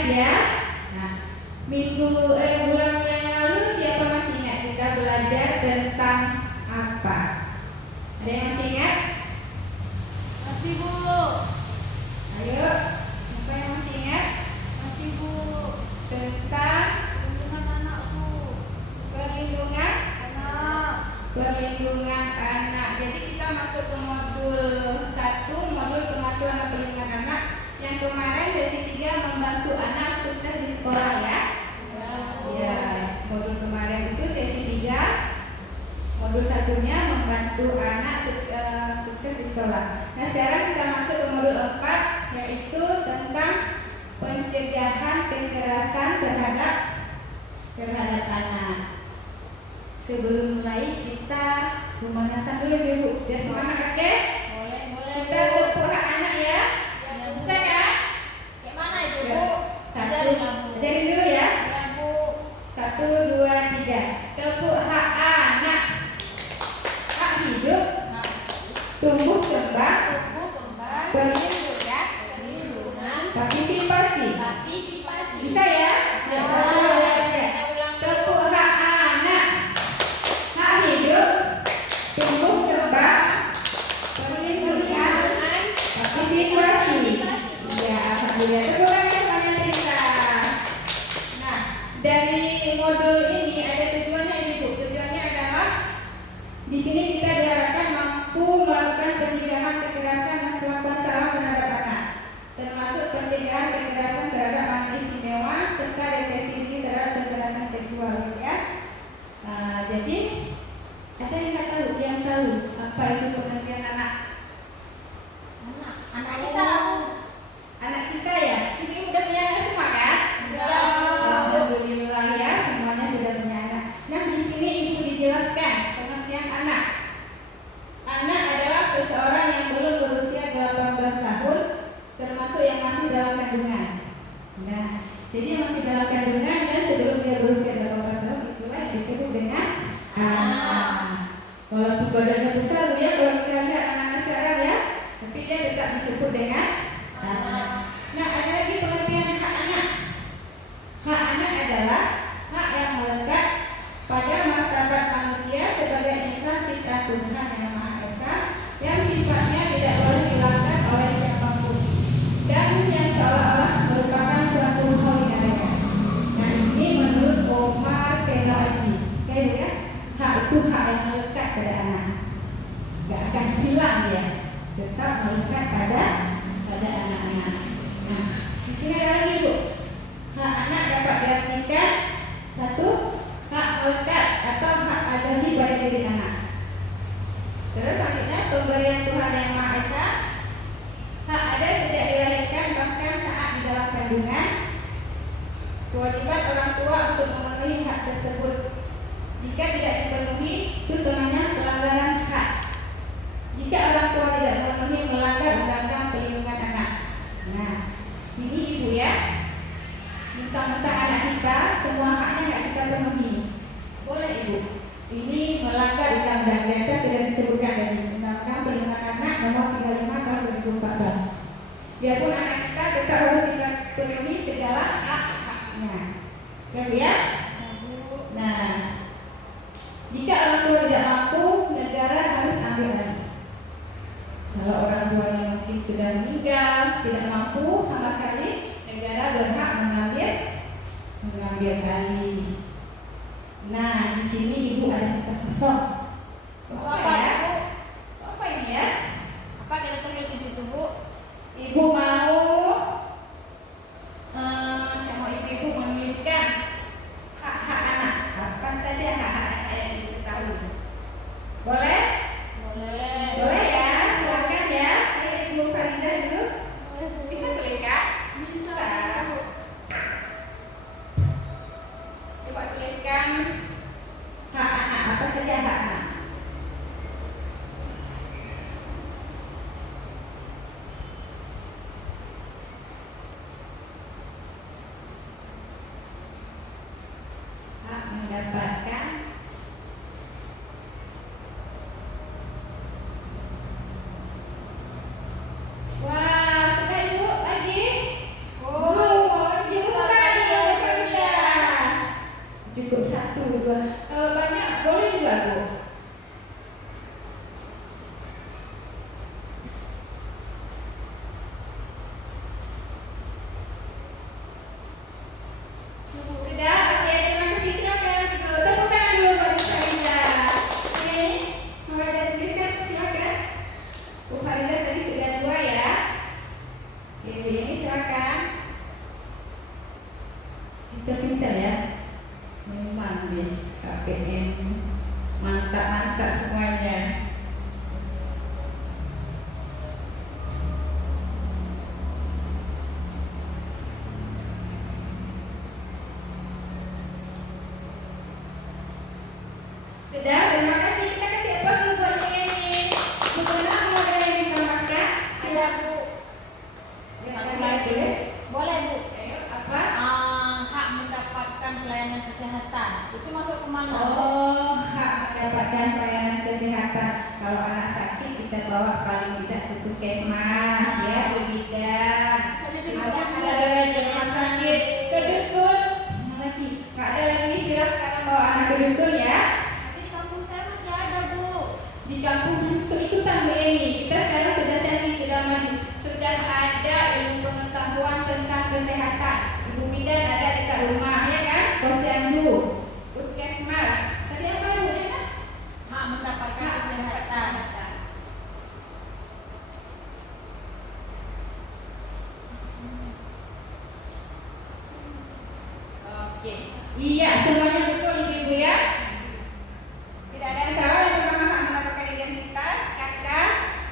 ingat ya? Nah, bulan yang lalu siapa masih ingat kita belajar tentang apa? Ada yang masih ingat? Masih, Bu. Ayo, siapa yang masih ingat? Masih, Bu. Tentang Perlindungan anak, Bu. perlindungan Anak. perlindungan anak. Jadi kita masuk ke modul 1, modul pengasuhan dan perlindungan anak. Yang kemarin sesi 3 membantu anak sukses di sekolah ya. Ya, modul kemarin itu sesi 3. Modul satunya membantu anak sukses di sekolah. Nah, sekarang kita masuk ke modul 4, yaitu tentang pencegahan kekerasan terhadap anak. Sebelum mulai kita pemanasan dulu ya, Bu. Biar semangat, oke? Boleh. Kita tepuk hak anak ya. Bisa ya? Kayak mana itu, Ya. Bu? Ajarin dulu ya. Ya, Bu. 1, 2, 3. Tepuk hak anak. Hak hidup, Nah, tumbuh kembang, tumbuh kembang, perlindungan, perlindungan, partisipasi. partisipasi. Bisa ya? Ya. 1, 2, 3. Tepuk hak anak. Hak hidup, tumbuh kembang, perlindungan, partisipasi. Ya, alhamdulillah. Tepuk tangan semuanya kita. Nah, dari modul ini ada tujuannya ini, Bu. Tujuannya adalah di sini kita diharapkan mampu melakukan pencegahan kekerasan dan perlakuan salah terhadap anak, termasuk pencegahan kekerasan terhadap anak istimewa serta deteksi dini terhadap kekerasan seksual, ya. Jadi ada yang nggak tahu, yang tahu apa itu pengertian anak? Anak kita, Bu. Anak kita ya. Ini udah punya anak semua kan? Sudah. Alhamdulillah ya, semuanya sudah punya anak. Nah, di sini ibu dijelaskan pengertian anak. Anak adalah seseorang yang belum berusia 18 tahun, termasuk yang masih dalam kandungan. Nah, jadi yang masih dalam kandungan dan sebelum dia berusia 18 tahun itulah yang disebut dengan anak. Walaupun badannya besar ya, kalau kita lihat anak-anak sekarang ya, tapi dia tetap disebut dengan anak. Nah, ada lagi pengertian hak anak. Hak anak adalah hak yang melekat pada martabat manusia sebagai insan ciptaan Tuhan yang Maha Esa, yang sifatnya tidak boleh dilanggar oleh siapapun dan yang seolah-olah merupakan suatu hal yang ada. Nah, ini menurut Omar Selaji. Oke, Bu ya. Hak itu hak yang melekat pada anak. Gak akan hilang ya. Tetap melekat pada anak-anak. Nah, di sini ada lagi, Bu. Hak anak dapat diartikan 1, hak melekat atau hak azali pada diri anak. Terus selanjutnya pemberian Tuhan yang Maha Esa. Hak ada sejak dilahirkan bahkan saat di dalam kandungan. Kewajiban orang tua untuk memenuhi hak tersebut. Jika tidak dipenuhi, itu namanya pelanggaran hak. Jika orang tua tidak memenuhi, melanggar undang-undang perlindungan anak. Nah, ini ibu ya. Mentang-mentang anak kita, semua haknya nggak kita penuhi. Boleh ibu. Ini melanggar undang-undang. Di atas sudah disebutkan dari Undang-Undang Perlindungan Anak Nomor 35 Tahun 2014. Biarpun anak kita tetap harus kita penuhi segala hak-haknya. Ya. Nah, jika orang tua tidak mampu, negara harus ambil alih. Kalau orang tua yang mungkin sudah meninggal, tidak mampu sama sekali, negara berhak mengambil alih. Nah, di sini ibu ada sosok. Apa ya? Bu? Apa ini ya? Apa kita tulis di situ, Bu? Ibu mau, saya mau ibu menuliskan hak-hak anak. Apa saja hak-hak anak yang diketahui? Boleh? Boleh. Boleh ya, silakan ya. Ayo Ibu Farida dulu. Bisa tulis kan? Bisa. Pintar-pintar ya. Memang dia KPM mantap-mantap semuanya. Sudah, terima kasih. Kita kasih apa dulu buat ini? Bagaimana mau ada yang ditambahkan? Ada Bu. Satu lagi tulis. Boleh Bu. Ayo, apa? Hak mendapatkan pelayanan kesehatan. Itu masuk ke mana? Oh, hak mendapatkan pelayanan kesehatan. Kalau anak sakit kita bawa paling tidak ke puskesmas ya, ke bidan. Ada lagi yang sakit ke dukun. Mana lagi? Nggak ada lagi, silakan sekarang bawa anak ke dukun ya. Tapi di kampung saya masih ada Bu. Di kampung itu tangga ini kita sekarang sudah canggih, sudah maju, sudah ada ilmu pengetahuan tentang kesehatan. Ibu bidan ada dekat rumah ya kan, posyandu, puskesmas. Tadi apa ibu ya kan? Hak mendapatkan kesehatan. Oke, iya semuanya betul ibu-ibu ya. Tidak ada yang salah. Yang pertama hak mendapatkan identitas kakak.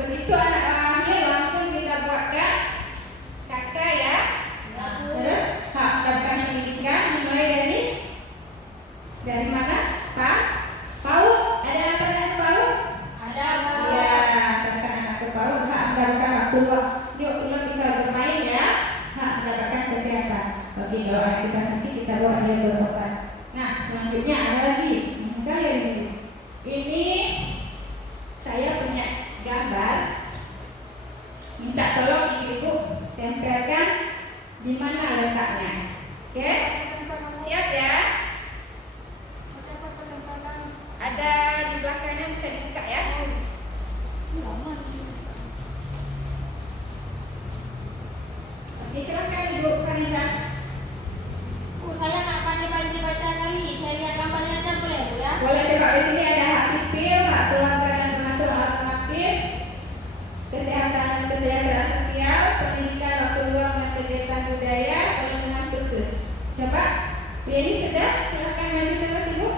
Begitu anak lahir langsung kita buatkan kakak ya. Terus hak mendapatkan pendidikan dimulai dari mana? Pak? PAUD. Ada apa dengan PAUD? Ada Bu. Ya, kakak anak ke PAUD hak mendapatkan waktu luang. Yuk bisa bermain ya. Hak mendapatkan kesehatan. Oke, kalau anak kita sakit kita bawa dia berobat. Nah, selanjutnya ada lagi. Kalian ini saya punya gambar. Minta tolong ibu-ibu tempelkan di mana letaknya. Oke? Siap ya? Ada di belakangnya, bisa dibuka ya. Oke, silakan Ibu Fariza. Bu, saya nggak pandai-pandai baca kali. Saya lihat gambarnya aja boleh Bu ya? Boleh coba di sini ada hak sipil, hak keluarga dan pengasuh alternatif, kesehatan dan kesejahteraan sosial, pendidikan, waktu luang dan kegiatan budaya, perlindungan khusus. Coba, ini sudah, silakan maju terus Ibu.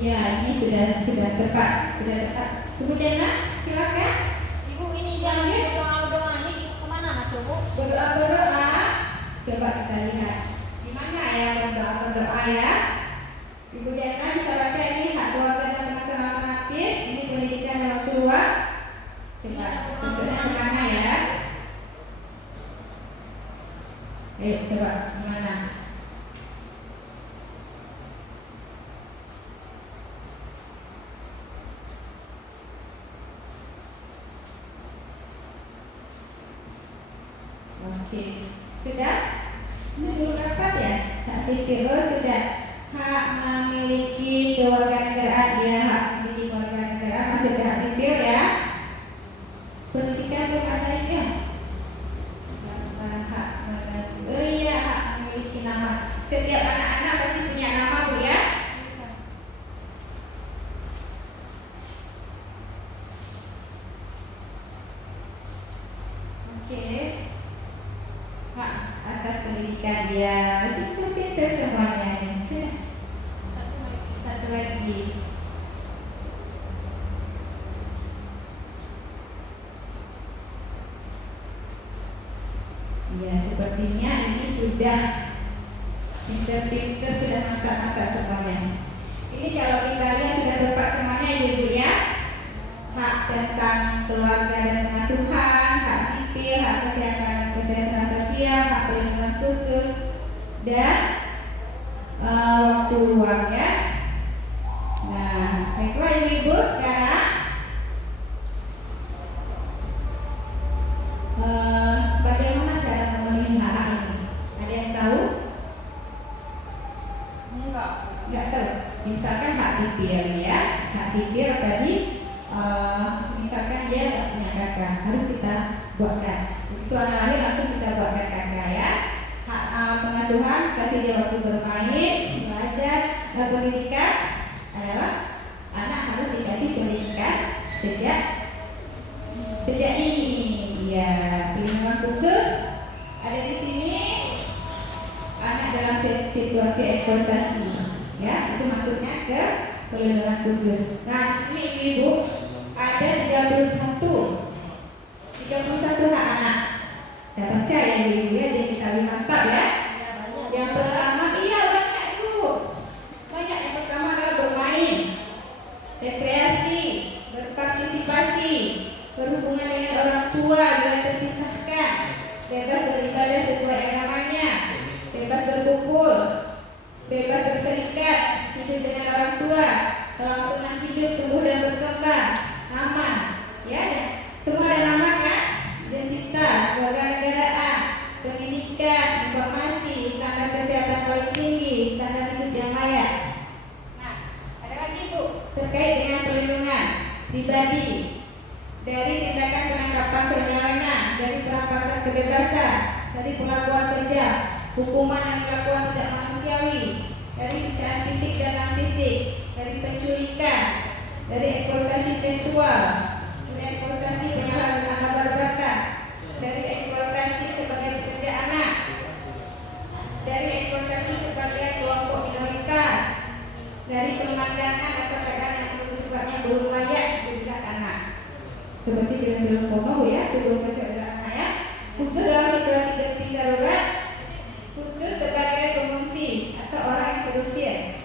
Ya, ini sudah tepat, Ibu Dena, silakan. Ibu ini dia doa-doa ini kemana masuk Bu? Berdoa-berdoa. Coba kita lihat di mana ya berdoa ya. Ibu Dena bisa baca ini hak keluarga dan pengasuh alternatif, ini pendidikan dan waktu luang. Coba tunjuknya di mana ya. Ayo coba di mana? Oke, sudah? Belum dapat ya? Hak sipil, oh sudah. Hak memiliki kewarganegaraan, ya hak memiliki kewarganegaraan masih ada hak sipil ya. Pendidikan belum ada ya. Sama hak iya hak memiliki nama. Setiap anak-anak pasti punya nama Bu ya. Oke. Hak atas pendidikan dia itu pintar semuanya. Sudah. Satu lagi. Ya, sepertinya ini sudah pintar-pintar, sudah mantap-mantap semuanya. Ini kalau kita lihat sudah tepat semuanya ibu ya. Hak tentang keluarga dan pengasuhan, hak sipil, hak kesehatan sosial, hak perlindungan khusus, dan waktu luang ya. Nah, baiklah ibu-ibu sekarang bagaimana cara memenuhi hak ini? Ada yang tahu? Enggak. Enggak tahu. Misalkan hak sipil ya, hak sipil tadi misalkan dia nggak punya kakak, harus kita buatkan. Itu anak lahir langsung kita buatkan kakak ya. Hak pengasuhan, kasih dia waktu bermain, belajar. Pendidikan adalah anak harus dikasih pendidikan sejak ini. Ya, perlindungan khusus ada di sini. Anak dalam situasi eksploitasi, ya, itu maksudnya ke perlindungan khusus. Nah, di sini ibu ada 31 hak anak. Saya percaya ibu ya, jadi kita lebih mantap ya. Yang pertama, iya banyak ibu. Banyak. Yang pertama adalah bermain, rekreasi, berpartisipasi, berhubungan dengan orang tua bila terpisahkan, bebas beribadah sesuai agamanya, bebas berkumpul, bebas berserikat, hidup dengan orang tua, kelangsungan hidup, tumbuh dan berkembang, aman, ya, semua ada nama kan? Identitas, kewarganegaraan, pendidikan, informasi, standar kesehatan paling tinggi, standar hidup yang layak. Nah, ada lagi bu terkait dengan perlindungan pribadi, dari tindakan penangkapan semena-mena, dari perampasan kebebasan, dari perlakuan kejam, hukuman yang perlakuan tidak manusiawi, dari siksaan fisik dan non-fisik, dari penculikan, dari eksploitasi seksual, dari eksploitasi penyalahgunaan labor bakat, dari eksploitasi sebagai pekerja anak, dari eksploitasi sebagai kelompok minoritas, dari pemandangan atau perdagangan yang sifatnya belum layak dijadikan anak, seperti film-film porno ya, belum kecuali anak ya, khusus dalam situasi genting darurat, khusus sebagai pengungsi atau orang yang terusir,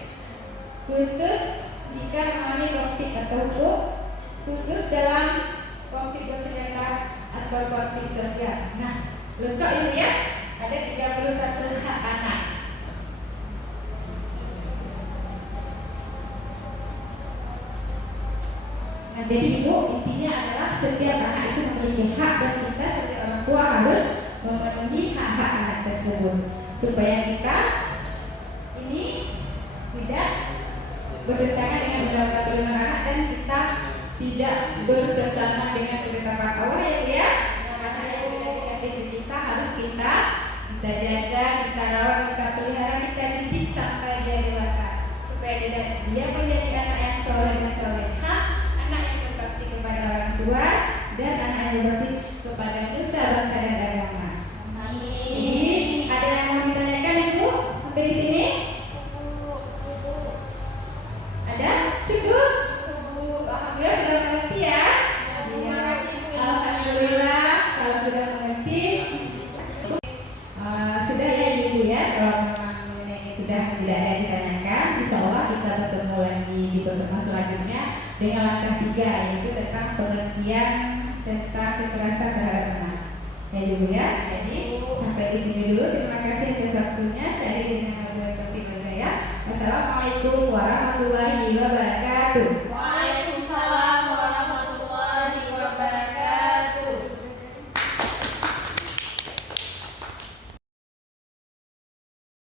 khusus jika mengalami konflik atau hukum, khusus dalam konflik bersenjata atau konflik sosial. Nah, lengkap ini ya, ada 31 hak anak. Nah, jadi ibu, intinya adalah setiap anak itu memiliki hak dan kita sebagai orang tua harus memenuhi hak-hak anak tersebut supaya kita ini tidak bertentangan dengan undang-undang perlindungan anak dan kita tidak bertentangan dengan ketetapan Allah ya. Karena itu dikasih kita harus kita jaga, kita rawat, kita pelihara, kita didik sampai dia dewasa supaya dia menjadi anak yang soleh dan solehah, anak yang berbakti kepada orang tua dan anak yang berbakti kepada nusa bangsa dan agama. Jadi ada yang mau ditanyakan ibu sampai di sini? Ada? Cukup? Alhamdulillah sudah mengerti ya. Terima kasih Bu. Alhamdulillah kalau sudah mengerti. Sudah ya ibu ya. Kalau memang sudah tidak ada yang ditanyakan, insya Allah kita bertemu lagi di pertemuan selanjutnya dengan langkah 3, yaitu tentang pengertian tentang kekerasan terhadap anak. Ya ibu ya. Jadi sampai di sini dulu. Terima kasih atas waktunya. Saya dengan Wassalamualaikum warahmatullahi wabarakatuh.